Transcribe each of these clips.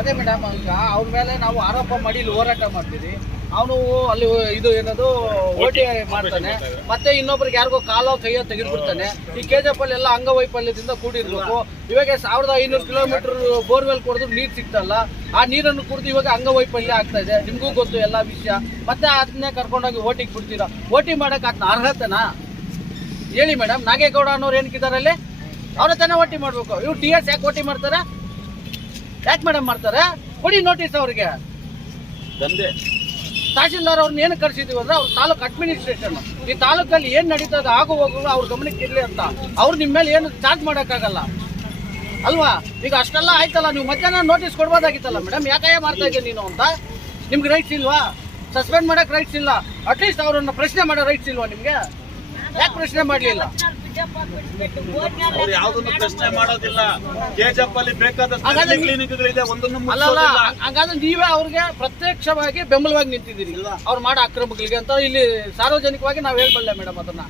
ಅದೇ ಮೇಡಮ್, ಈಗ ಅವ್ರ ಮೇಲೆ ನಾವು ಆರೋಪ ಮಾಡಿ ಇಲ್ಲಿ ಹೋರಾಟ ಮಾಡ್ತೀವಿ. ಅವನು ಅಲ್ಲಿ ಇದು ಏನದು ಓಟಿ ಮಾಡ್ತಾನೆ, ಮತ್ತೆ ಇನ್ನೊಬ್ರಿಗೆ ಯಾರಿಗೋ ಕಾಲೋ ಕೈಯೋ ತೆಗೆದುಬಿಡ್ತಾನೆ. ಈ KGF ಎಲ್ಲ ಅಂಗವೈಫಲ್ಯದಿಂದ ಕೂಡಿರ್ಬೇಕು. ಇವಾಗ 1500 ಕಿಲೋಮೀಟರ್ ಬೋರ್ವೆಲ್ ಕೊಡಿದ್ರು ನೀರು ಸಿಗ್ತಲ್ಲ, ಆ ನೀರನ್ನು ಕುಡಿದು ಇವಾಗ ಅಂಗವೈಫಲ್ಯ ಆಗ್ತಾ ಇದೆ. ನಿಮಗೂ ಗೊತ್ತು ಎಲ್ಲ ವಿಷಯ. ಮತ್ತೆ ಅದನ್ನೇ ಕರ್ಕೊಂಡೋಗಿ ಓಟಿಗೆ ಬಿಡ್ತೀರಾ? ಓಟಿ ಮಾಡಕ್ಕೆ ಅದನ್ನ ಅರ್ಹತೆನಾ ಹೇಳಿ ಮೇಡಮ್? ನಾಗೇಗೌಡ ಅನ್ನೋರು ಏನಕ್ಕಿದ್ದಾರೆ ಅಲ್ಲಿ? ಅವ್ರ ತಾನೇ ಓಟಿ ಮಾಡ್ಬೇಕು. ಇವ್ರು TS ಯಾಕೆ ಓಟಿ ಮಾಡ್ತಾರೆ? ಯಾಕೆ ಮೇಡಮ್ ಮಾಡ್ತಾರೆ? ಕೊಡಿ ನೋಟಿಸ್ ಅವ್ರಿಗೆ. ತಹಶೀಲ್ದಾರ್ ಅವ್ರನ್ನ ಏನು ಕರ್ಸಿದೀವಿ ಅಂದ್ರೆ ಅವ್ರ ತಾಲೂಕು ಅಡ್ಮಿನಿಸ್ಟ್ರೇಷನ್, ಈ ತಾಲೂಕಲ್ಲಿ ಏನ್ ನಡೀತದೆ ಆಗು ಹೋಗುವ ಅವ್ರ ಗಮನಕ್ಕೆ ಇರ್ಲಿ ಅಂತ. ಅವ್ರು ನಿಮ್ಮ ಮೇಲೆ ಏನು ಚಾರ್ಜ್ ಮಾಡೋಕ್ಕಾಗಲ್ಲ ಅಲ್ವಾ? ಈಗ ಅಷ್ಟೆಲ್ಲ ಆಯ್ತಲ್ಲ, ನೀವು ಮಧ್ಯಾಹ್ನ ನೋಟಿಸ್ ಕೊಡ್ಬೋದಾಗಿತ್ತಲ್ಲ ಮೇಡಮ್. ಯಾಕೆ ಮಾಡ್ತಾ ಇದ್ದೀನಿ ನೀನು ಅಂತ? ನಿಮ್ಗೆ ರೈಟ್ಸ್ ಇಲ್ವಾ? ಸಸ್ಪೆಂಡ್ ಮಾಡಕ್ ರೈಟ್ಸ್ ಇಲ್ಲ? ಅಟ್ಲೀಸ್ಟ್ ಅವ್ರನ್ನ ಪ್ರಶ್ನೆ ಮಾಡೋ ರೈಟ್ಸ್ ಇಲ್ವಾ ನಿಮ್ಗೆ? ಯಾಕೆ ಪ್ರಶ್ನೆ ಮಾಡ್ಲಿಲ್ಲ? ಅವ್ರು ಯಾವ್ದನ್ನು ಪ್ರಶ್ನೆ ಮಾಡೋದಿಲ್ಲ. KGF ಅಲ್ಲಿ ಬೇಕಾದಷ್ಟು ಕ್ಲಿನಿಕ್ಗಳಿದೆ, ಒಂದನ್ನು ಅಲ್ಲ. ಹಾಗಾದ್ರೆ ನೀವೇ ಅವ್ರಿಗೆ ಪ್ರತ್ಯಕ್ಷವಾಗಿ ಬೆಂಬಲವಾಗಿ ನಿಂತಿದ್ದೀರಿ ಅವ್ರು ಮಾಡೋ ಅಕ್ರಮಗಳಿಗೆ ಅಂತ ಇಲ್ಲಿ ಸಾರ್ವಜನಿಕವಾಗಿ ನಾವು ಹೇಳ್ಬಲ್ಲೆ ಮೇಡಮ್ ಅದನ್ನ.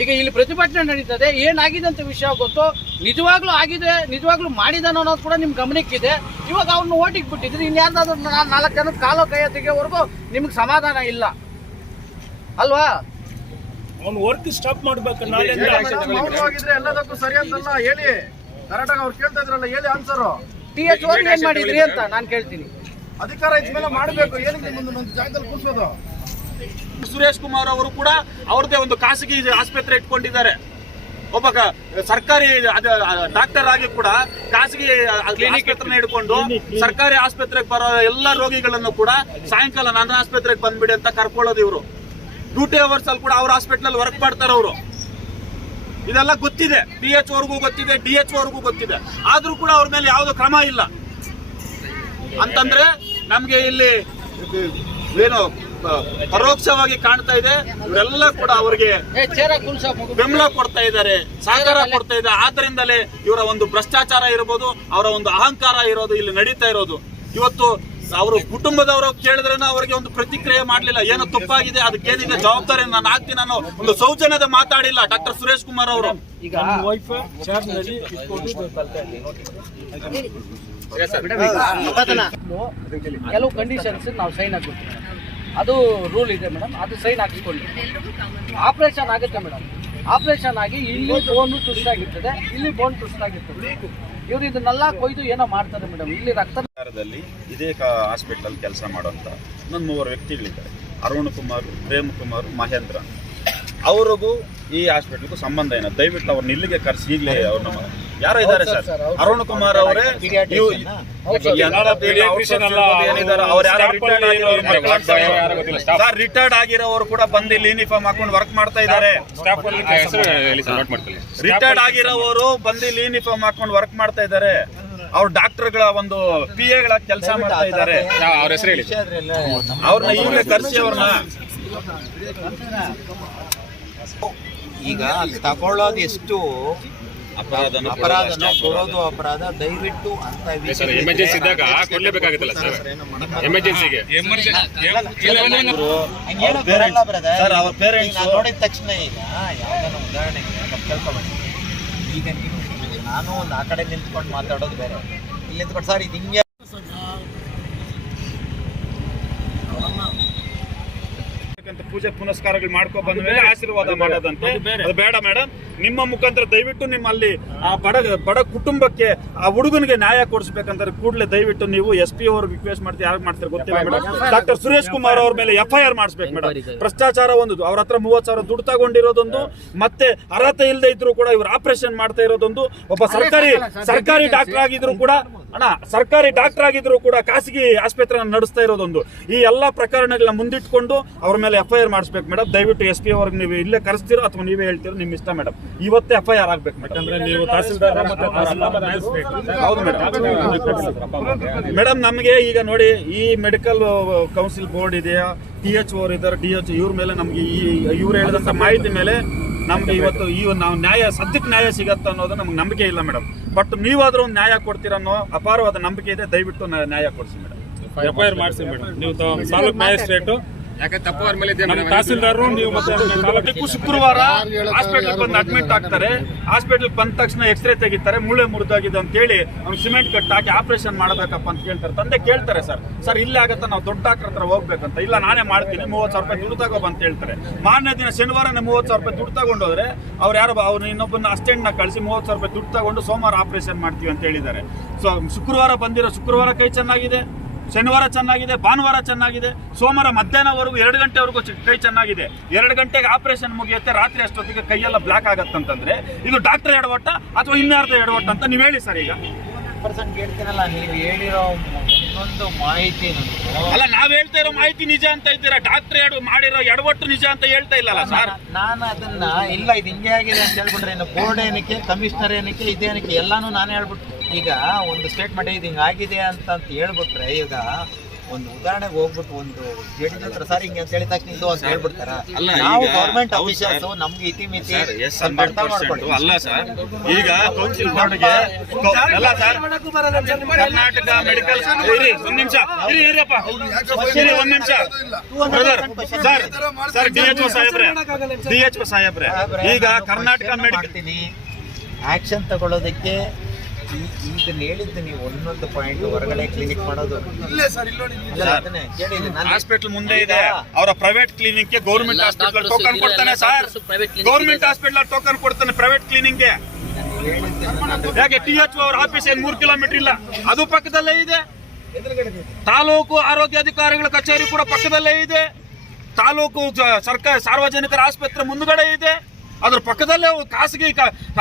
ಈಗ ಇಲ್ಲಿ ಪ್ರತಿಭಟನೆ ನಡೀತದೆ, ಏನಾಗಿದೆ ಅಂತ ವಿಷಯ ಗೊತ್ತು. ನಿಜವಾಗ್ಲೂ ಆಗಿದೆ, ನಿಜವಾಗ್ಲೂ ಮಾಡಿದಾನೋ ಅನ್ನೋದು ಕೂಡ ನಿಮ್ ಗಮನಕ್ಕಿದೆ. ಇವಾಗ ಅವ್ರನ್ನ ಓಟಿಗೆ ಬಿಟ್ಟಿದ್ರಿ, ಇನ್ಯಾರ್ದಾದ್ರು 4 ಜನ ಕಾಲೋ ಕೈಯ ತೆಗೆಯೋವರೆಗೂ ನಿಮ್ಗೆ ಸಮಾಧಾನ ಇಲ್ಲ ಅಲ್ವಾ? ಅವ್ನು ವರ್ಕ್ ಸ್ಟಾಪ್ ಮಾಡ್ಬೇಕು. ಎಲ್ಲದಕ್ಕೂ ಸರಿ ಅಂತಲ್ಲ ಹೇಳಿ. ಕರೆಕ್ಟಾಗಿ ಅವ್ರು ಕೇಳ್ತಾ ಇದ್ರಲ್ಲ, ಹೇಳಿ ಆನ್ಸರ್. TH ಅವ್ರಿಗೆ ಏನ್ ಮಾಡಿದ್ರಿ ಅಂತ ನಾನು ಕೇಳ್ತೀನಿ. ಅಧಿಕಾರ ಇದ್ಮೇಲೆ ಮಾಡಬೇಕು. ಏನಕ್ಕೆ ಮುಂದೊಂದು ಜಾಗದಲ್ಲಿ ಕೂರ್ಸೋದು? ಸುರೇಶ್ ಕುಮಾರ್ ಅವರು ಕೂಡ ಅವ್ರದೇ ಒಂದು ಖಾಸಗಿ ಆಸ್ಪತ್ರೆ ಇಟ್ಕೊಂಡಿದ್ದಾರೆ. ಒಬ್ಬ ಸರ್ಕಾರಿ ಡಾಕ್ಟರ್ ಆಗಿ ಕೂಡ ಖಾಸಗಿ ಆಸ್ಪತ್ರೆ ಹಿಡ್ಕೊಂಡು ಸರ್ಕಾರಿ ಆಸ್ಪತ್ರೆಗೆ ಬರೋ ಎಲ್ಲ ರೋಗಿಗಳನ್ನು ಕೂಡ ಸಾಯಂಕಾಲ ನನ್ನ ಆಸ್ಪತ್ರೆಗೆ ಬಂದ್ಬಿಡಿ ಅಂತ ಕರ್ಕೊಳ್ಳೋದು ಇವರು. ಡ್ಯೂಟಿ ಅವರ್ಸ್ ಅಲ್ಲಿ ಕೂಡ ಅವ್ರ ಹಾಸ್ಪಿಟಲ್ ವರ್ಕ್ ಮಾಡ್ತಾರೆ ಅವರು. ಇದೆಲ್ಲ ಗೊತ್ತಿದೆ, PH ವರ್ಗೂ ಗೊತ್ತಿದೆ, DH ವರ್ಗೂ ಗೊತ್ತಿದೆ. ಆದ್ರೂ ಕೂಡ ಅವ್ರ ಮೇಲೆ ಯಾವ್ದು ಕ್ರಮ ಇಲ್ಲ ಅಂತಂದ್ರೆ ನಮ್ಗೆ ಇಲ್ಲಿ ಏನು ಪರೋಕ್ಷವಾಗಿ ಕಾಣ್ತಾ ಇದೆ. ಇವರೆಲ್ಲ ಕೂಡ ಅವರಿಗೆ ಬೆಂಬಲ ಕೊಡ್ತಾ ಇದ್ದಾರೆ, ಸಹಕಾರ ಕೊಡ್ತಾ ಇದ್ದಾರೆ. ಆದ್ರಿಂದಲೇ ಇವರ ಒಂದು ಭ್ರಷ್ಟಾಚಾರ ಇರಬಹುದು, ಅವರ ಒಂದು ಅಹಂಕಾರ ಇರೋದು ಇಲ್ಲಿ ನಡೀತಾ ಇರೋದು. ಇವತ್ತು ಅವರು ಕುಟುಂಬದವರು ಕೇಳಿದ್ರೆ ಅವರಿಗೆ ಒಂದು ಪ್ರತಿಕ್ರಿಯೆ ಮಾಡಲಿಲ್ಲ. ಏನೋ ತಪ್ಪಾಗಿದೆ, ಅದಕ್ಕೇನಿದೆ ಜವಾಬ್ದಾರಿ ನಾನು ಆಗ್ತೀನಿ ಅನ್ನೋ ಒಂದು ಸೌಜನ್ಯದ ಮಾತಾಡಿಲ್ಲ ಡಾಕ್ಟರ್ ಸುರೇಶ್ ಕುಮಾರ್ ಅವರು. ಈಗ ಕೆಲವು ಕಂಡೀಷನ್ಸ್ ನಾವು ಸೈನ್ ಹಾಕ್ಬಿಡ್ತೀವಿ, ಅದು ರೂಲ್ ಇದೆ ಮೇಡಮ್. ಅದು ಸೈನ್ ಹಾಕಿಕೊಳ್ಳಿ. ಆಪರೇಷನ್ ಆಗುತ್ತೆ ಮೇಡಮ್. ಆಪರೇಷನ್ ಆಗಿ ಇಲ್ಲಿ ಬೋನ್ ತುಷ್ಟಾಗಿರ್ತದೆ, ಇಲ್ಲಿ ಬೋನ್ ತುಷ್ಟಾಗಿರ್ತದೆ. ಇವ್ರು ಇದನ್ನೆಲ್ಲ ಕೊಯ್ದು ಏನೋ ಮಾಡ್ತಾರೆ ಮೇಡಮ್. ಇಲ್ಲಿ ರಕ್ತ ಇದೇ ಹಾಸ್ಪಿಟಲ್ ಕೆಲಸ ಮಾಡುವಂತ ಇನ್ನೊಂದು 3 ವ್ಯಕ್ತಿಗಳಿದ್ದಾರೆ. ಅರುಣ್ ಕುಮಾರ್, ಪ್ರೇಮ್ ಕುಮಾರ್, ಮಹೇಂದ್ರ. ಅವ್ರಿಗೂ ಈ ಹಾಸ್ಪಿಟಲ್ಗೂ ಸಂಬಂಧ ಏನೋ ದಯವಿಟ್ಟು ಅವ್ರನ್ನ ಇಲ್ಲಿಗೆ ಕರೆಸಿ. ಈಗಲೇ ಅವ್ರನ್ನ ಯಾರೋ ಇದ್ದಾರೆ ಸರ್, ಅರುಣ್ ಕುಮಾರ್ ಅವರೇ ರಿಟೈರ್ಡ್ ಆಗಿರೋರು ಕೂಡ ಬಂದು ಇಲ್ಲಿ ಯೂನಿಫಾರ್ಮ್ ಹಾಕೊಂಡು ವರ್ಕ್ ಮಾಡ್ತಾ ಇದ್ದಾರೆ. ರಿಟೈರ್ಡ್ ಆಗಿರೋರು ಬಂದು ಇಲ್ಲಿ ಯೂನಿಫಾರ್ಮ್ ಹಾಕೊಂಡು ವರ್ಕ್ ಮಾಡ್ತಾ ಇದ್ದಾರೆ. ಅವ್ರ ಡಾಕ್ಟರ್ಗಳ ಒಂದು PA ಗಳ ಕೆಲಸ ಮಾಡ್ತಾ ಇದ್ದಾರೆ. ಅವ್ರನ್ನ ಈಗಲೇ ಕರೆಸಿ ಅವ್ರನ್ನ. ಈಗ ತಗೊಳ್ಳೋದು ಎಷ್ಟು ಅಪರಾಧನ ಕೊಡೋದು ಅಪರಾಧ. ದಯವಿಟ್ಟು ಅಂತ ಎಮರ್ಜೆನ್ಸಿ ಇದ್ದಾಗ ಕೊಡ್ಲೇಬೇಕಾಗುತ್ತಲ್ಲ ಸರ್. ಎಮರ್ಜೆನ್ಸಿಗೆ ಅವ್ರ ಪೇರೆಂಟ್ಸ್ ನೋಡಿದ ತಕ್ಷಣ ಈಗ ಯಾವ್ದಾನ ಉದಾಹರಣೆಗೆ ಕೇಳ್ಕೊಬೇಡಿ. ಈಗ ನಾನು ಒಂದು ಆ ಕಡೆ ನಿಂತ್ಕೊಂಡು ಮಾತಾಡೋದು ಬೇರೆ, ಇಲ್ಲಿ ನಿಂತ್ಕೊಂಡು ಸರ್ ಇದು ಹಿಂಗೆ ಪೂಜೆ ಪುನಸ್ಕಾರಗಳು ಮಾಡ್ಕೊ ಬಂದ ಮೇಲೆ ಆಶೀರ್ವಾದ ಮಾಡೋದಂತೆ. ಅದು ಬೇಡ ಮೇಡಮ್. ನಿಮ್ಮ ಮುಖಾಂತರ ದಯವಿಟ್ಟು ನಿಮ್ಮಲ್ಲಿ ಆ ಬಡ ಕುಟುಂಬಕ್ಕೆ ಆ ಹುಡುಗನಿಗೆ ನ್ಯಾಯ ಕೊಡಿಸ್ಬೇಕಂದ್ರೆ ಕೂಡಲೇ ದಯವಿಟ್ಟು ನೀವು SP ಅವ್ರಿಗೆ ರಿಕ್ವೆಸ್ಟ್ ಮಾಡ್ತೀವಿ. ಯಾರು ಮಾಡ್ತಾರೆ ಗೊತ್ತಿಲ್ಲ ಮೇಡಮ್. ಡಾಕ್ಟರ್ ಸುರೇಶ್ ಕುಮಾರ್ ಅವ್ರ ಮೇಲೆ FIR ಮಾಡಿಸ್ಬೇಕು ಮೇಡಮ್. ಭ್ರಷ್ಟಾಚಾರ ಒಂದು, ಅವ್ರ ಹತ್ರ 30,000 ದುಡ್ಡು ತಗೊಂಡಿರೋದೊಂದು, ಮತ್ತೆ ಅರ್ಹತೆ ಇಲ್ಲದೆ ಇದ್ರು ಕೂಡ ಇವ್ರು ಆಪರೇಷನ್ ಮಾಡ್ತಾ ಇರೋದೊಂದು. ಒಬ್ಬ ಸರ್ಕಾರಿ ಡಾಕ್ಟರ್ ಆಗಿದ್ರು ಕೂಡ ಸರ್ಕಾರಿ ಡಾಕ್ಟರ್ ಆಗಿದ್ರು ಕೂಡ ಖಾಸಗಿ ಆಸ್ಪತ್ರೆ ನಡೆಸ್ತಾ ಇರೋದೊಂದು. ಈ ಎಲ್ಲಾ ಪ್ರಕರಣಗಳನ್ನ ಮುಂದಿಟ್ಕೊಂಡು ಅವ್ರ ಮೇಲೆ FIR ಮಾಡಿಸ್ಬೇಕು ಮೇಡಮ್. ದಯವಿಟ್ಟು SP ಅವ್ರಿಗೆ ನೀವು ಇಲ್ಲೇ ಕರೆಸ್ತೀರೋ ಅಥವಾ ನೀವೇ ಹೇಳ್ತೀರೋ ನಿಮ್ಮ ಇಷ್ಟ ಮೇಡಮ್. ಇವತ್ತೇ FIR ಆಗ್ಬೇಕು ಮೇಡಮ್. ನೀವು ತಹಸೀಲ್ದಾರ್ ಹೌದು ಮೇಡಮ್. ನಮಗೆ ಈಗ ನೋಡಿ, ಈ ಮೆಡಿಕಲ್ ಕೌನ್ಸಿಲ್ ಬೋರ್ಡ್ ಇದೆಯಾ, TH ಅವ್ರು ಇದ್ದಾರೆ, DH ಇವ್ರ ಮೇಲೆ ನಮ್ಗೆ ಇವ್ರು ಹೇಳಿದಂತ ಮಾಹಿತಿ ಮೇಲೆ ನಮ್ಗೆ ಇವತ್ತು ನಾವು ಸದ್ಯಕ್ಕೆ ನ್ಯಾಯ ಸಿಗತ್ತೆ ಅನ್ನೋದು ನಮ್ಗೆ ನಂಬಿಕೆ ಇಲ್ಲ ಮೇಡಮ್. ಬಟ್ ನೀವಾದ್ರೂ ಒಂದು ನ್ಯಾಯ ಕೊಡ್ತೀರ ಅನ್ನೋ ಅಪಾರವಾದ ನಂಬಿಕೆ ಇದೆ. ದಯವಿಟ್ಟು ನ್ಯಾಯ ಕೊಡಿಸಿ ಮೇಡಮ್. FIR ಮಾಡಿಸಿ ಮೇಡಮ್. ನೀವು ತಾಲೂಕು ಮ್ಯಾಜಿಸ್ಟ್ರೇಟು ಯಾಕೆ ತಪ್ಪು ಅವ್ರ ಮೇಲೆ ತಹಸೀಲ್ದಾರ್ ನೀವು ಮತ್ತೆ ಶುಕ್ರವಾರ ಹಾಸ್ಪಿಟಲ್ ಬಂದು ಅಡ್ಮಿಟ್ ಆಗ್ತಾರೆ. ಹಾಸ್ಪಿಟಲ್ ಬಂದ ತಕ್ಷಣ ಎಕ್ಸ್ರೇ ತೆಗಿತಾರೆ, ಮೂಳೆ ಮುರಿದಾಗಿದೆ ಅಂತ ಹೇಳಿ ಅವ್ನು ಸಿಮೆಂಟ್ ಕಟ್ ಹಾಕಿ ಆಪರೇಷನ್ ಮಾಡಬೇಕಪ್ಪ ಅಂತ ಕೇಳ್ತಾರೆ. ತಂದೆ ಕೇಳ್ತಾರೆ, ಸರ್ ಇಲ್ಲೇ ಆಗತ್ತ, ನಾವು ದೊಡ್ಡ ಡಾಕ್ಟರ್ ಹತ್ರ ಹೋಗ್ಬೇಕಂತ. ಇಲ್ಲ ನಾನೇ ಮಾಡ್ತೀನಿ, 30,000 ರೂಪಾಯಿ ದುಡ್ಡು ತಗೋ ಅಂತ ಹೇಳ್ತಾರೆ. ಮಾರನೇ ದಿನ ಶನಿವಾರನೇ 30,000 ರೂಪಾಯಿ ದುಡ್ಡು ತಗೊಂಡೋದ್ರೆ ಅವ್ರು ಯಾರೋ ಅವ್ರು ಇನ್ನೊಬ್ಬನ ಅಸ್ಟೆಂಟ್ನ ಕಳಿಸಿ 30,000 ರೂಪಾಯಿ ದುಡ್ಡು ತಗೊಂಡು ಸೋಮವಾರ ಆಪರೇಷನ್ ಮಾಡ್ತೀವಿ ಅಂತ ಹೇಳಿದ್ದಾರೆ. ಸೊ ಶುಕ್ರವಾರ ಕೈ ಚೆನ್ನಾಗಿದೆ, ಶನಿವಾರ ಚೆನ್ನಾಗಿದೆ, ಭಾನುವಾರ ಚೆನ್ನಾಗಿದೆ, ಸೋಮವಾರ ಮಧ್ಯಾಹ್ನವರೆಗೂ 2 ಗಂಟೆವರೆಗೂ ಕೈ ಚೆನ್ನಾಗಿದೆ. 2 ಗಂಟೆಗೆ ಆಪರೇಷನ್ ಮುಗಿಯುತ್ತೆ, ರಾತ್ರಿ ಅಷ್ಟೊತ್ತಿಗೆ ಕೈಯೆಲ್ಲ ಬ್ಲಾಕ್ ಆಗತ್ತಂತಂದ್ರೆ ಇದು ಡಾಕ್ಟರ್ ಎಡವಟ್ಟ ಅಥವಾ ಇನ್ಯಾರ್ದು ಎಡವಟ್ಟ ಅಂತ ನೀವು ಹೇಳಿ ಸರ್. ಈಗ 100% ಹೇಳ್ತೀನಲ್ಲ, ನೀವು ಹೇಳಿರೋ ಒಂದೊಂದು ಮಾಹಿತಿ ಅಲ್ಲ, ನಾವ್ ಹೇಳ್ತಾ ಇರೋ ಮಾಹಿತಿ ನಿಜ ಅಂತ ಇದ್ದೀರಾ, ಡಾಕ್ಟರ್ ಮಾಡಿರೋ ಎಡವಟ್ಟು ನಿಜ ಅಂತ ಹೇಳ್ತಾ ಇಲ್ಲಲ್ಲ ಸರ್. ನಾನು ಅದನ್ನ ಇಲ್ಲ ಇದು ಹಿಂಗೆ ಆಗಿದೆ ಅಂತ ಹೇಳ್ಬಿಟ್ರೆ ಇನ್ನು ಬೋರ್ಡ್ ಏನಕ್ಕೆ, ಕಮಿಷನರ್ ಏನಕ್ಕೆ, ಇದೇನಕ್ಕೆ ಎಲ್ಲಾನು ನಾನೇ ಹೇಳ್ಬಿಟ್ಟು ಈಗ ಒಂದು ಸ್ಟೇಟ್ಮೆಂಟ್ ಇದು ಹಿಂಗೆ ಆಗಿದೆ ಅಂತ ಹೇಳ್ಬಿಟ್ರೆ, ಈಗ ಒಂದು ಉದಾಹರಣೆಗೆ ಹೋಗ್ಬಿಟ್ಟು ಒಂದು ಜೆಡಿ ಹತ್ರ ಸರ್ ಹಿಂಗೆ ಅಂತ ಹೇಳಿದ ತಕ್ಷಣ ಇದು ಅಂತ ಹೇಳ್ಬಿಡ್ತಾರ. ನಾವು ಗೌರ್ಮೆಂಟ್ ಆಫೀಸರ್ಸ್ ನಮ್ಗೆ ಇತಿಮಿತಿ ಅರ್ಥ ಮಾಡ್ಕೊಂಡು ಅಲ್ಲ ಸರ್. ಈಗ ಕೌನ್ಸಿಲ್ ಬೋರ್ಡ್ಗೆ ಅಲ್ಲ ಸರ್, ಕರ್ನಾಟಕ ಮೆಡಿಕಲ್ ಒಂದ್ ನಿಮಿಷ ಇರಿಯಪ್ಪ, ಒಂದ್ ನಿಮಿಷ ಸರ್. DHO ಸಾಹೇಬ್ರೆ ಈಗ ಕರ್ನಾಟಕ ಮೆಡಿಕಲ್ ಆಕ್ಷನ್ ತಗೊಳ್ಳೋದಕ್ಕೆ ಇದನ್ನ ಹೇಳಿದ್ದು ನೀವು ಒಂದೊಂದು ಪಾಯಿಂಟ್ ಹೊರಗಡೆ ಕ್ಲಿನಿಕ್ ಮಾಡೋದು ಹಾಸ್ಪಿಟಲ್ ಮುಂದೆ ಇದೆ, ಅವರ ಪ್ರೈವೇಟ್ ಕ್ಲಿನಿಕ್ ಗೆ ಗೌರ್ಮೆಂಟ್ ಹಾಸ್ಪಿಟಲ್ ಟೋಕನ್ ಕೊಡ್ತಾನೆ ಸರ್. ಗೌರ್ಮೆಂಟ್ ಹಾಸ್ಪಿಟಲ್ ಟೋಕನ್ ಕೊಡ್ತಾನೆ ಪ್ರೈವೇಟ್ ಕ್ಲಿನಿಕ್ ಗೆ. ಯಾಕೆ THO ಅವ್ರ ಆಫೀಸ್ 3 ಕಿಲೋಮೀಟರ್ ಇಲ್ಲ, ಅದು ಪಕ್ಕದಲ್ಲೇ ಇದೆ. ತಾಲೂಕು ಆರೋಗ್ಯಾಧಿಕಾರಿಗಳ ಕಚೇರಿ ಕೂಡ ಪಕ್ಕದಲ್ಲೇ ಇದೆ. ತಾಲೂಕು ಸಾರ್ವಜನಿಕರ ಆಸ್ಪತ್ರೆ ಮುಂದ್ಗಡೆ ಇದೆ. ಅದ್ರ ಪಕ್ಕದಲ್ಲೇ ಖಾಸಗಿ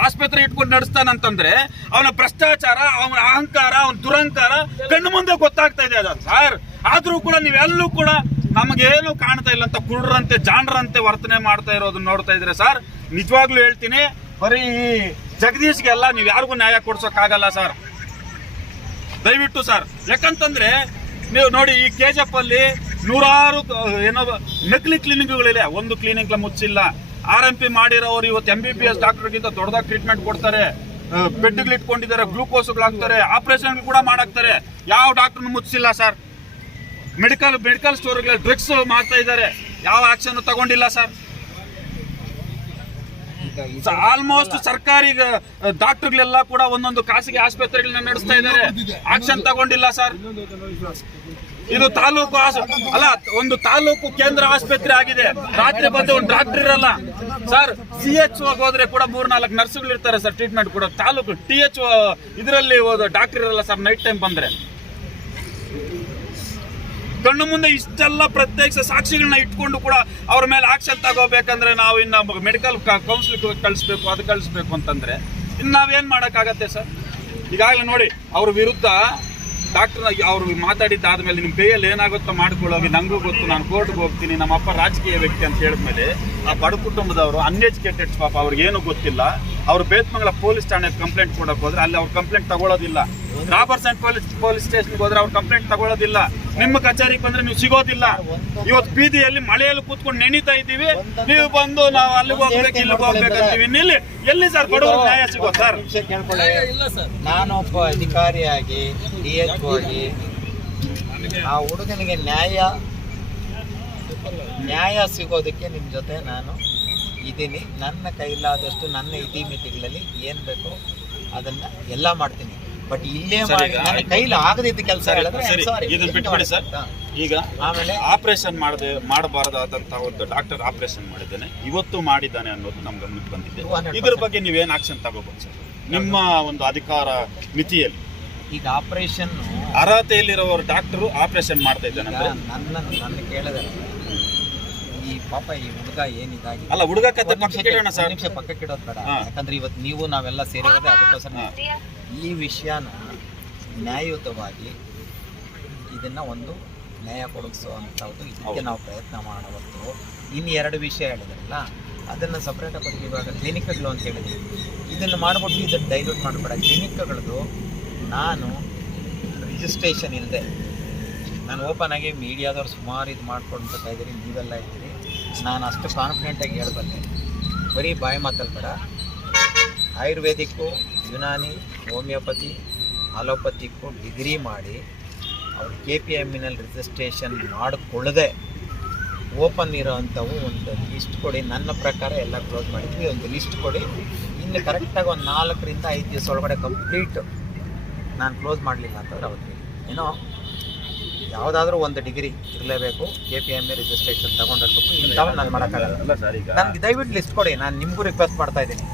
ಆಸ್ಪತ್ರೆ ಇಟ್ಕೊಂಡು ನಡೆಸ್ತಾನಂತಂದ್ರೆ ಅವನ ಭ್ರಷ್ಟಾಚಾರ, ಅವನ ಅಹಂಕಾರ, ಅವನ ದುರಂಕಾರ ಕಣ್ಣು ಮುಂದೆ ಗೊತ್ತಾಗ್ತಾ ಇದೆ ಅದ ಸರ್. ಆದ್ರೂ ಕೂಡ ನೀವೆಲ್ಲೂ ಕೂಡ ನಮಗೇನು ಕಾಣ್ತಾ ಇಲ್ಲ ಅಂತ ಕುರುಡ್ರಂತೆ ಜಾಣರಂತೆ ವರ್ತನೆ ಮಾಡ್ತಾ ಇರೋದನ್ನ ನೋಡ್ತಾ ಇದ್ರೆ ಸರ್, ನಿಜವಾಗ್ಲೂ ಹೇಳ್ತೀನಿ, ಬರೀ ಜಗದೀಶ್ಗೆಲ್ಲ ನೀವು ಯಾರಿಗೂ ನ್ಯಾಯ ಕೊಡ್ಸೋಕ್ಕಾಗಲ್ಲ ಸರ್, ದಯವಿಟ್ಟು ಸರ್. ಯಾಕಂತಂದ್ರೆ ನೀವು ನೋಡಿ, ಈ KGF ಅಲ್ಲಿ 100 ನಕಲಿ ಕ್ಲಿನಿಕ್ಗಳಿದೆ, ಒಂದು ಕ್ಲಿನಿಕ್ ಮುಚ್ಚಿಲ್ಲ. RMP ಮಾಡಿರೋರು ಇವತ್ತು MBBS ಡಾಕ್ಟರ್ಗಿಂತ ದೊಡ್ಡದಾಗಿ ಟ್ರೀಟ್ಮೆಂಟ್ ಕೊಡ್ತಾರೆ, ಬೆಡ್ಗಳು ಇಟ್ಕೊಂಡಿದ್ದಾರೆ, ಗ್ಲೂಕೋಸ್ಗಳು ಹಾಕ್ತಾರೆ, ಆಪರೇಷನ್ ಕೂಡ ಮಾಡಾಕ್ತಾರೆ. ಯಾವ ಡಾಕ್ಟರ್ನು ಮುಚ್ಚಿಲ್ಲ ಸರ್. ಮೆಡಿಕಲ್ ಸ್ಟೋರ್ಗಳಲ್ಲಿ ಡ್ರಗ್ಸ್ ಮಾಡ್ತಾ ಇದ್ದಾರೆ, ಯಾವ ಆಕ್ಷನ್ ತಗೊಂಡಿಲ್ಲ ಸರ್. ಆಲ್ಮೋಸ್ಟ್ ಸರ್ಕಾರಿ ಡಾಕ್ಟರ್ಗಳೆಲ್ಲ ಕೂಡ ಒಂದೊಂದು ಖಾಸಗಿ ಆಸ್ಪತ್ರೆಗಳನ್ನ ನಡೆಸ್ತಾ ಇದ್ದಾರೆ, ಆಕ್ಷನ್ ತಗೊಂಡಿಲ್ಲ ಸರ್. ಇದು ತಾಲೂಕು ಅಲ್ಲ, ಒಂದು ತಾಲೂಕು ಕೇಂದ್ರ ಆಸ್ಪತ್ರೆ ಆಗಿದೆ. ರಾತ್ರಿ ಬಂದು ಒಂದು ಡಾಕ್ಟರ್ ಇರಲ್ಲ ಸರ್. CHO ಹೋದ್ರೆ ಕೂಡ 3-4 ನರ್ಸ್ಗಳು ಇರ್ತಾರೆ ಸರ್ ಟ್ರೀಟ್ಮೆಂಟ್ ಕೂಡ. ತಾಲೂಕು THO ಇದರಲ್ಲಿ ಡಾಕ್ಟರ್ ಇರಲ್ಲ ಸರ್. ನೈಟ್ ಟೈಮ್ ಬಂದ್ರೆ ಕಣ್ಣು ಮುಂದೆ ಇಷ್ಟೆಲ್ಲ ಪ್ರತ್ಯಕ್ಷ ಸಾಕ್ಷಿಗಳನ್ನ ಇಟ್ಕೊಂಡು ಕೂಡ ಅವ್ರ ಮೇಲೆ ಆಕ್ಷನ್ ತಗೋಬೇಕಂದ್ರೆ ನಾವು ಇನ್ನು ಮೆಡಿಕಲ್ ಕೌನ್ಸಿಲ್ ಕಳಿಸ್ಬೇಕು, ಅದು ಕಳಿಸ್ಬೇಕು ಅಂತಂದ್ರೆ ಇನ್ನು ನಾವೇನ್ ಮಾಡಕ್ಕಾಗತ್ತೆ ಸರ್. ಈಗಾಗಲೇ ನೋಡಿ, ಅವ್ರ ವಿರುದ್ಧ ಡಾಕ್ಟರ್ ಅವ್ರು ಮಾತಾಡಿದ್ದಾದ್ಮೇಲೆ ನಿಮ್ಮ ಕೈಯಲ್ಲಿ ಏನಾಗುತ್ತೋ ಮಾಡ್ಕೊಳ್ಳೋಗಿ, ನಂಗೂ ಗೊತ್ತು, ನಾನು ಕೋರ್ಟ್ಗೆ ಹೋಗ್ತೀನಿ, ನಮ್ಮ ಅಪ್ಪ ರಾಜಕೀಯ ವ್ಯಕ್ತಿ ಅಂತ ಹೇಳಿದ್ಮೇಲೆ ಆ ಬಡ ಕುಟುಂಬದವರು ಅನ್ಎಜುಕೇಟೆಡ್ ಪಾಪ, ಅವ್ರಿಗೇನು ಗೊತ್ತಿಲ್ಲ. ಅವ್ರು ಬೇತ್ಮಂಗಲ ಪೊಲೀಸ್ ಠಾಣೆಗೆ ಕಂಪ್ಲೇಂಟ್ ಕೊಡಕ್ಕೆ ಹೋದ್ರೆ ಅಲ್ಲಿ ಅವ್ರು ಕಂಪ್ಲೇಂಟ್ ತಗೊಳ್ಳೋದಿಲ್ಲ. ರಾಬರ್ಟ್ಸನ್ ಪೊಲೀಸ್ ಸ್ಟೇಷನ್ಗೆ ಹೋದ್ರೆ ಅವ್ರು ಕಂಪ್ಲೇಂಟ್ ತಗೊಳ್ಳೋದಿಲ್ಲ. ನಿಮ್ಮ ಕಚೇರಿಗೆ ಬಂದ್ರೆ ನೀವು ಸಿಗೋದಿಲ್ಲ. ಇವತ್ತು ಬೀದಿಯಲ್ಲಿ ಮಳೆಯಲ್ಲಿ ಕೂತ್ಕೊಂಡು ನೆನೀತಾ ಇದ್ದೀವಿ, ನೀವು ಬಂದು ನಾವು ಅಲ್ಲಿಗೆ ಹೋಗ್ಬೇಕು ಇಲ್ಲಿಗೆ ಹೋಗ್ಬೇಕಂತೀವಿ. ಎಲ್ಲಿ ಸರ್ ಬಡವರು ನ್ಯಾಯ ಸಿಗೋ ಸರ್? ನಾನೊಬ್ಬ ಅಧಿಕಾರಿಯಾಗಿ DHO ಆಗಿ ಆ ಹುಡುಗನಿಗೆ ನ್ಯಾಯ ಸಿಗೋದಕ್ಕೆ ನಿಮ್ಮ ಜೊತೆ ನಾನು ಇದ್ದೀನಿ. ನನ್ನ ಕೈಲಾದಷ್ಟು ನನ್ನ ಇತಿಮಿತಿಗಳಲ್ಲಿ ಏನು ಬೇಕೋ ಅದನ್ನ ಎಲ್ಲ ಮಾಡ್ತೀನಿ. ಬಟ್ ಇಲ್ಲೇ ಮಾಡಿ ನನ್ನ ಕೈಲಿ ಆಗದಿದ್ದ ಕೆಲಸ ಇದನ್ನ ಬಿಟ್ಬಿಡಿ ಸರ್. ಈಗ ಆಮೇಲೆ ಆಪರೇಷನ್ ಮಾಡಬಾರದಾದಂತ ಒಂದು ಡಾಕ್ಟರ್ ಆಪರೇಷನ್ ಮಾಡಿದ್ದಾನೆ, ಇವತ್ತು ಮಾಡಿದ್ದಾನೆ ಅನ್ನೋದು ನಮ್ಮ ಗಮನಕ್ಕೆ ಬಂದಿದೆ. ಇದ್ರ ಬಗ್ಗೆ ನೀವೇನು ಆಕ್ಷನ್ ತಗೋಬಹುದು ಸರ್ ನಿಮ್ಮ ಒಂದು ಅಧಿಕಾರ ಮಿತಿಯಲ್ಲಿ? ಈಗ ಆಪರೇಷನ್ ಅರ್ಹತೆಯಲ್ಲಿರೋರು ಡಾಕ್ಟರ್ ಆಪರೇಷನ್ ಮಾಡ್ತಾ ಇದ್ದಾನೆ. ನನ್ನ ಕೇಳಿದ್ರೆ ಈ ಪಾಪ ಈ ಹುಡುಗ ಏನಿದಾಗಿದೆ ಅಲ್ಲ, ಹುಡುಗ ಕತೆ ಪಕ್ಕಕ್ಕೆ ಇಡೋದು ಬೇಡ. ಯಾಕಂದ್ರೆ ಇವತ್ತು ನೀವು ನಾವೆಲ್ಲ ಸೇರಿರೋದೇ ಅದಕ್ಕೋಸ್ಕರ. ಈ ವಿಷಯನ ನ್ಯಾಯಯುತವಾಗಿ ಇದನ್ನ ಒಂದು ನ್ಯಾಯ ಕೊಡಿಸುವಂಥದ್ದು ಇದಕ್ಕೆ ನಾವು ಪ್ರಯತ್ನ ಮಾಡಬಹುದು. ಇನ್ನು 2 ವಿಷಯ ಹೇಳಿದ್ರಲ್ಲ, ಅದನ್ನು ಸಪ್ರೇಟಾಗಿ ಕೊಡಿ. ಇವಾಗ ಕ್ಲಿನಿಕ್ಗಳು ಅಂತ ಹೇಳಿದ್ವಿ, ಇದನ್ನು ಮಾಡಿಬಿಟ್ಟು ಇದನ್ನು ಡೈಲ್ಯೂಟ್ ಮಾಡಬೇಡ. ಕ್ಲಿನಿಕ್ಗಳದ್ದು ನಾನು ರಿಜಿಸ್ಟ್ರೇಷನ್ ಇಲ್ಲದೆ ನಾನು ಓಪನ್ ಆಗಿ ಮೀಡಿಯಾದವ್ರು ಸುಮಾರು ಇದು ಮಾಡ್ಕೊಳ್ತಾ ಇದ್ದೀರಿ, ನೀವೆಲ್ಲ ಇದ್ದೀರಿ. ನಾನು ಅಷ್ಟು ಕಾನ್ಫಿಡೆಂಟಾಗಿ ಹೇಳಬಲ್ಲೆ, ಬರೀ ಬಾಯಿ ಮಾತಲ್ಲಿ ಬೇಡ. ಆಯುರ್ವೇದಿಕ್ಕು, ಯುನಾನಿ, ಹೋಮಿಯೋಪತಿ, ಅಲೋಪತಿಕ್ಕು ಡಿಗ್ರಿ ಮಾಡಿ ಅವ್ರು KPMನಲ್ಲಿ ರಿಜಿಸ್ಟ್ರೇಷನ್ ಮಾಡಿಕೊಳ್ಳದೆ ಓಪನ್ ಇರೋವಂಥವು ಒಂದು ಲಿಸ್ಟ್ ಕೊಡಿ. ನನ್ನ ಪ್ರಕಾರ ಎಲ್ಲ ಕ್ಲೋಸ್ ಮಾಡಿದ್ವಿ. ಒಂದು ಲಿಸ್ಟ್ ಕೊಡಿ. ಇನ್ನು ಕರೆಕ್ಟಾಗಿ ಒಂದು 4 ರಿಂದ 5 ದಿವಸ ಒಳಗಡೆ ಕಂಪ್ಲೀಟ್ ನಾನು ಕ್ಲೋಸ್ ಮಾಡಲಿಲ್ಲ ಅಂತಂದ್ರೆ ಅವತ್ತು ಏನೋ ಯಾವುದಾದ್ರೂ ಒಂದು ಡಿಗ್ರಿ ಇರಲೇಬೇಕು, KPMA ರಿಜಿಸ್ಟ್ರೇಷನ್ ತೊಗೊಂಡಿರ್ಬೇಕು. ಇಂಥವು ನಾನು ಮಾಡೋಕ್ಕಾಗಲ್ಲ. ನನಗೆ ದಯವಿಟ್ಟು ಲಿಸ್ಟ್ ಕೊಡಿ. ನಾನು ನಿಮಗೂ ರಿಕ್ವೆಸ್ಟ್ ಮಾಡ್ತಾ ಇದ್ದೀನಿ.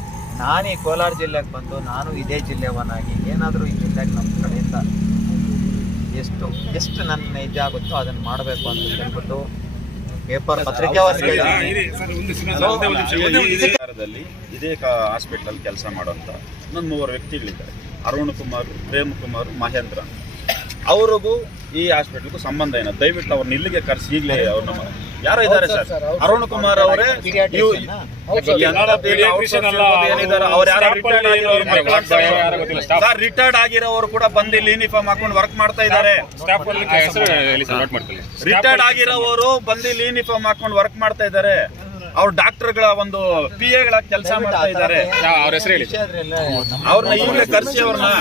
ನಾನು ಈ ಕೋಲಾರ ಜಿಲ್ಲೆಗೆ ಬಂದು ನಾನು ಇದೇ ಜಿಲ್ಲೆಯವನಾಗಿ ಏನಾದರೂ ಈ ಜಿಲ್ಲೆಗೆ ನಮ್ಮ ಕಡೆಯಿಂದ ಎಷ್ಟು ನನ್ನ ಇದಾಗುತ್ತೋ ಅದನ್ನು ಮಾಡಬೇಕು ಅಂತ ಹೇಳ್ಬಿಟ್ಟು ಪೇಪರ್ ಪತ್ರಿಕೆ ಇದೇ ಹಾಸ್ಪಿಟಲ್ ಕೆಲಸ ಮಾಡುವಂತ ಇನ್ನೊಂದು 3 ವ್ಯಕ್ತಿಗಳಿದ್ದಾರೆ. ಅರುಣ್ ಕುಮಾರ್, ಪ್ರೇಮ್ ಕುಮಾರ್, ಮಹೇಂದ್ರ. ಅವ್ರಿಗೂ ಈ ಹಾಸ್ಪಿಟಲ್ಗೂ ಸಂಬಂಧ ಏನೋ ದಯವಿಟ್ಟು ಅವ್ರನ್ನ ಇಲ್ಲಿಗೆ ಕರೆಸಿ ಈಗಲೇ ಅವ್ರ ನಮ್ಮ ಯಾರೋ ಇದ್ದಾರೆ ಸರ್. ಅರುಣ್ ಕುಮಾರ್ ಅವರೇ ರಿಟೈರ್ಡ್ ಆಗಿರೋರು ಕೂಡ ಬಂದು ಇಲ್ಲಿ ಯೂನಿಫಾರ್ಮ್ ಹಾಕೊಂಡು ವರ್ಕ್ ಮಾಡ್ತಾ ಇದ್ದಾರೆ. ರಿಟೈರ್ಡ್ ಆಗಿರೋರು ಬಂದು ಇಲ್ಲಿ ಯೂನಿಫಾರ್ಮ್ ಹಾಕೊಂಡು ವರ್ಕ್ ಮಾಡ್ತಾ ಇದ್ದಾರೆ. ಅವ್ರ ಡಾಕ್ಟರ್ಗಳ ಒಂದು PA ಗಳ ಕೆಲಸ ಮಾಡ್ತಾ ಇದ್ದಾರೆ. ಅವ್ರನ್ನ ಈಗಲೇ ಕರೆಸಿ ಅವ್ರನ್ನ.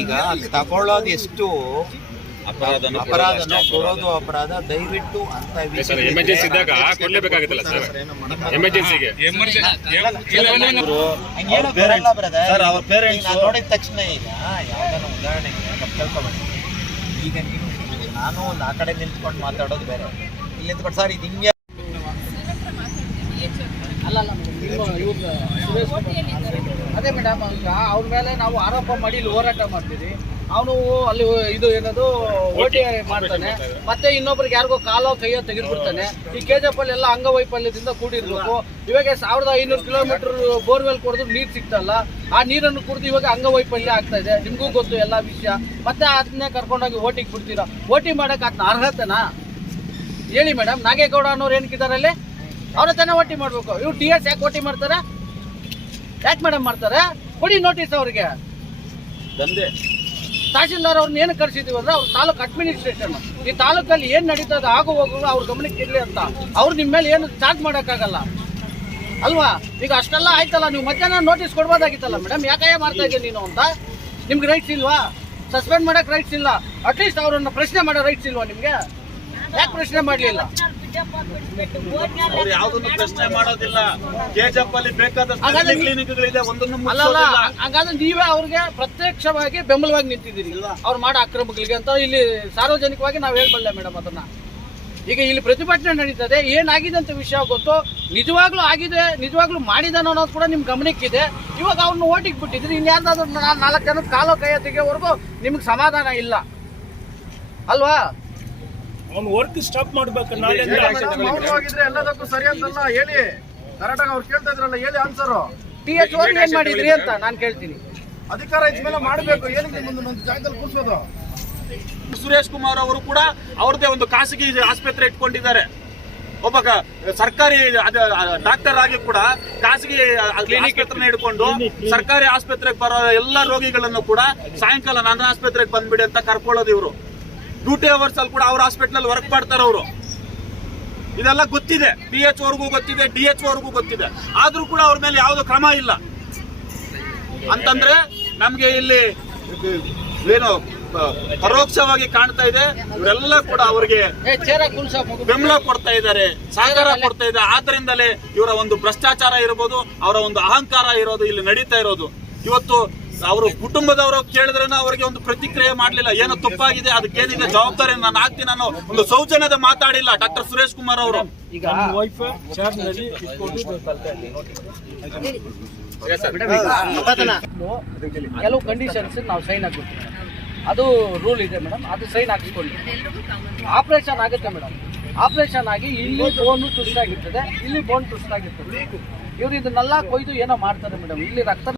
ಈಗ ತಗೊಳ್ಳೋದು ಎಷ್ಟು ಅಪರಾಧನೋ ಕೊಡೋದು ಅಪರಾಧ. ದಯವಿಟ್ಟು ಅಂತ ಎಮರ್ಜೆನ್ಸಿ ಇದ್ದಾಗ ಕೊಡ್ಲೇಬೇಕಾಗುತ್ತಲ್ಲ ಸರ್. ಎಮರ್ಜೆನ್ಸಿಗೆ ಅವ್ರ ಪೇರೆಂಟ್ಸ್ ನೋಡಿದ ತಕ್ಷಣ ಈಗ ಯಾವ್ದಾನ ಉದಾಹರಣೆಗೆ ಕೇಳ್ಕೊಬೇಡಿ. ಈಗ ನೀವು ನಾನು ಒಂದು ಆ ಕಡೆ ನಿಂತ್ಕೊಂಡು ಮಾತಾಡೋದು ಬೇರೆ, ಇಲ್ಲಿ ನಿಂತ್ಕೊಂಡು ಸರ್ ಇದು ಹಿಂಗೆ ಅದೇ ಮೇಡಮ್, ಈಗ ಅವ್ರ ಮೇಲೆ ನಾವು ಆರೋಪ ಮಾಡಿ ಇಲ್ಲಿ ಹೋರಾಟ ಮಾಡ್ತೀವಿ. ಅವನು ಅಲ್ಲಿ ಇದು ಏನದು ಓಟಿ ಮಾಡ್ತಾನೆ, ಮತ್ತೆ ಇನ್ನೊಬ್ರಿಗೆ ಯಾರಿಗೋ ಕಾಲೋ ಕೈಯೋ ತೆಗೆದ್ಬಿಡ್ತಾನೆ. ಈ KGF ಅಲ್ಲಿ ಎಲ್ಲ ಅಂಗವೈಫಲ್ಯದಿಂದ ಕೂಡಿರ್ಬೇಕು. ಇವಾಗ 1500 ಕಿಲೋಮೀಟರ್ ಬೋರ್ವೆಲ್ ಕೊಡಿದ್ರು ನೀರು ಸಿಗ್ತಲ್ಲ. ಆ ನೀರನ್ನು ಕುಡಿದು ಇವಾಗ ಅಂಗವೈಫಲ್ಯ ಆಗ್ತಾ ಇದೆ. ನಿಮ್ಗೂ ಗೊತ್ತು ಎಲ್ಲ ವಿಷಯ. ಮತ್ತೆ ಅದನ್ನೇ ಕರ್ಕೊಂಡೋಗಿ ಓಟಿಗೆ ಬಿಡ್ತೀರಾ? ಓಟಿ ಮಾಡಕ್ ಅದನ್ನ ಅರ್ಹತೆನಾ ಹೇಳಿ ಮೇಡಮ್? ನಾಗೇಗೌಡ ಅನ್ನೋರು ಏನಕ್ಕಿದ್ದಾರೆ ಅಲ್ಲಿ? ಅವ್ರ ತಾನೇ ಓಟಿ ಮಾಡ್ಬೇಕು. ಇವ್ರು TS ಯಾಕೆ ಓಟಿ ಮಾಡ್ತಾರೆ? ಯಾಕೆ ಮೇಡಮ್ ಮಾಡ್ತಾರೆ? ಕೊಡಿ ನೋಟಿಸ್ ಅವ್ರಿಗೆ. ತಹಶೀಲ್ದಾರ್ ಅವ್ರನ್ನ ಏನು ಕರ್ಸಿದೀವಿ ಅಂದ್ರೆ ಅವ್ರ ತಾಲೂಕು ಅಡ್ಮಿನಿಸ್ಟ್ರೇಷನ್, ಈ ತಾಲೂಕಲ್ಲಿ ಏನ್ ನಡೀತದೆ ಆಗು ಹೋಗುವ ಅವ್ರ ಗಮನಕ್ಕೆ ಇರ್ಲಿ ಅಂತ. ಅವ್ರು ನಿಮ್ಮ ಮೇಲೆ ಏನು ಚಾರ್ಜ್ ಮಾಡೋಕ್ಕಾಗಲ್ಲ ಅಲ್ವಾ? ಈಗ ಅಷ್ಟೆಲ್ಲ ಆಯ್ತಲ್ಲ, ನೀವು ಮಧ್ಯಾಹ್ನ ನೋಟಿಸ್ ಕೊಡ್ಬೋದಾಗಿತ್ತಲ್ಲ ಮೇಡಮ್. ಯಾಕೆ ಮಾಡ್ತಾ ಇದ್ದೀನಿ ನೀನು ಅಂತ? ನಿಮ್ಗೆ ರೈಟ್ಸ್ ಇಲ್ವಾ? ಸಸ್ಪೆಂಡ್ ಮಾಡಕ್ ರೈಟ್ಸ್ ಇಲ್ಲ? ಅಟ್ಲೀಸ್ಟ್ ಅವ್ರನ್ನ ಪ್ರಶ್ನೆ ಮಾಡೋ ರೈಟ್ಸ್ ಇಲ್ವಾ ನಿಮ್ಗೆ? ಯಾಕೆ ಪ್ರಶ್ನೆ ಮಾಡ್ಲಿಲ್ಲ? ಯಾವ್ದನ್ನು ಪ್ರಶ್ನೆ ಮಾಡೋದಿಲ್ಲ. KGF ಅಲ್ಲಿ ಬೇಕಾದಷ್ಟು ಕ್ಲಿನಿಕ್ಗಳಿದೆ, ಒಂದನ್ನು ಅಲ್ಲಲ್ಲ. ಹಾಗಾದ್ರೆ ನೀವೇ ಅವ್ರಿಗೆ ಪ್ರತ್ಯಕ್ಷವಾಗಿ ಬೆಂಬಲವಾಗಿ ನಿಂತಿದ್ದೀರಿ ಅವ್ರು ಮಾಡೋ ಅಕ್ರಮಗಳಿಗೆ ಅಂತ ಇಲ್ಲಿ ಸಾರ್ವಜನಿಕವಾಗಿ ನಾವು ಹೇಳ್ಬಲ್ಲೆ ಮೇಡಮ್ ಅದನ್ನ. ಈಗ ಇಲ್ಲಿ ಪ್ರತಿಭಟನೆ ನಡೀತದೆ, ಏನಾಗಿದೆ ಅಂತ ವಿಷಯ ಗೊತ್ತು. ನಿಜವಾಗ್ಲೂ ಆಗಿದೆ, ನಿಜವಾಗ್ಲೂ ಮಾಡಿದಾನೋ ಅನ್ನೋದು ಕೂಡ ನಿಮ್ ಗಮನಕ್ಕಿದೆ. ಇವಾಗ ಅವ್ರನ್ನ ಓಟಿಗೆ ಬಿಟ್ಟಿದ್ರಿ. ಇನ್ಯಾರ್ದಾದ್ರು 4 ಜನ ಕಾಲೋ ಕೈಯ ತೆಗೆಯೋವರೆಗೂ ನಿಮ್ಗೆ ಸಮಾಧಾನ ಇಲ್ಲ ಅಲ್ವಾ? ಅವ್ನು ವರ್ಕ್ ಸ್ಟಾಪ್ ಮಾಡ್ಬೇಕು. ಮೌನವಾಗಿದ್ರೆ ಎಲ್ಲದಕ್ಕೂ ಸರಿ ಅಂತಲ್ಲ ಹೇಳಿ. ಕರೆಕ್ಟಾಗಿ ಅವ್ರು ಕೇಳ್ತಾ ಇದ್ರಲ್ಲ, ಹೇಳಿ ಆನ್ಸರ್. TH ಅವ್ರು ಏನ್ ಮಾಡಿದ್ರಿ ಅಂತ ನಾನು ಕೇಳ್ತೀನಿ. ಅಧಿಕಾರ ಇದ್ಮೇಲೆ ಮಾಡಬೇಕು. ಏನಕ್ಕೆ ಮುಂದೊಂದು ಜಾಗದಲ್ಲಿ ಕೂರ್ಸೋದು? ಸುರೇಶ್ ಕುಮಾರ್ ಅವರು ಕೂಡ ಅವ್ರದೇ ಒಂದು ಖಾಸಗಿ ಆಸ್ಪತ್ರೆ ಇಟ್ಕೊಂಡಿದ್ದಾರೆ. ಒಬ್ಬ ಸರ್ಕಾರಿ ಡಾಕ್ಟರ್ ಆಗಿ ಕೂಡ ಖಾಸಗಿ ಆಸ್ಪತ್ರೆ ಹಿಡ್ಕೊಂಡು ಸರ್ಕಾರಿ ಆಸ್ಪತ್ರೆಗೆ ಬರೋ ಎಲ್ಲ ರೋಗಿಗಳನ್ನು ಕೂಡ ಸಾಯಂಕಾಲ ನನ್ನ ಆಸ್ಪತ್ರೆಗೆ ಬಂದ್ಬಿಡಿ ಅಂತ ಕರ್ಕೊಳ್ಳೋದು ಇವರು. ಡ್ಯೂಟಿ ಅವರ್ಸ್ ಅಲ್ಲಿ ಕೂಡ ಅವ್ರ ಹಾಸ್ಪಿಟಲ್ ವರ್ಕ್ ಮಾಡ್ತಾರೆ ಅವರು. ಇದೆಲ್ಲ ಗೊತ್ತಿದೆ, PH ಅವ್ರಿಗೂ ಗೊತ್ತಿದೆ, DH ಅವ್ರಿಗೂ ಗೊತ್ತಿದೆ. ಆದ್ರೂ ಕೂಡ ಅವ್ರ ಮೇಲೆ ಯಾವ್ದು ಕ್ರಮ ಇಲ್ಲ ಅಂತಂದ್ರೆ ನಮ್ಗೆ ಇಲ್ಲಿ ಏನು ಪರೋಕ್ಷವಾಗಿ ಕಾಣ್ತಾ ಇದೆ. ಇವರೆಲ್ಲ ಕೂಡ ಅವರಿಗೆ ಬೆಂಬಲ ಕೊಡ್ತಾ ಇದ್ದಾರೆ, ಸಹಕಾರ ಕೊಡ್ತಾ ಇದ್ದಾರೆ. ಆದ್ರಿಂದಲೇ ಇವರ ಒಂದು ಭ್ರಷ್ಟಾಚಾರ ಇರಬಹುದು, ಅವರ ಒಂದು ಅಹಂಕಾರ ಇರೋದು ಇಲ್ಲಿ ನಡೀತಾ ಇರೋದು. ಇವತ್ತು ಅವರು ಕುಟುಂಬದವರು ಕೇಳಿದ್ರೆ ಅವರಿಗೆ ಒಂದು ಪ್ರತಿಕ್ರಿಯೆ ಮಾಡಲಿಲ್ಲ. ಏನೋ ತಪ್ಪಾಗಿದೆ, ಅದಕ್ಕೇನಿದೆ ಜವಾಬ್ದಾರಿ ನಾನು ಆಗ್ತೀನಿ ಅನ್ನೋ ಒಂದು ಸೌಜನ್ಯದ ಮಾತಾಡಿಲ್ಲ ಡಾಕ್ಟರ್ ಸುರೇಶ್ ಕುಮಾರ್ ಅವರು. ಈಗ ಕೆಲವು ಕಂಡೀಷನ್ಸ್ ನಾವು ಸೈನ್ ಹಾಕ್ಬಿಡ್ತೀವಿ. ಅದು ರೂಲ್ ಇದೆ ಮೇಡಮ್, ಅದು ಸೈನ್ ಹಾಕಿಸ್ಕೊಂಡು ಆಪರೇಷನ್ ಆಗುತ್ತೆ ಮೇಡಮ್. ಆಪರೇಷನ್ ಆಗಿ ಇಲ್ಲಿ ಬೋನ್ ತುಷ್ಟಾಗಿರ್ತದೆ, ಇಲ್ಲಿ ಬೋನ್ ತುಷ್ಟಾಗಿರ್ತದೆ. ಇವ್ರು ಇದನ್ನೆಲ್ಲ ಕೊಯ್ದು ಏನೋ ಮಾಡ್ತಾರೆ ಮೇಡಮ್. ಇಲ್ಲಿ ರಕ್ತ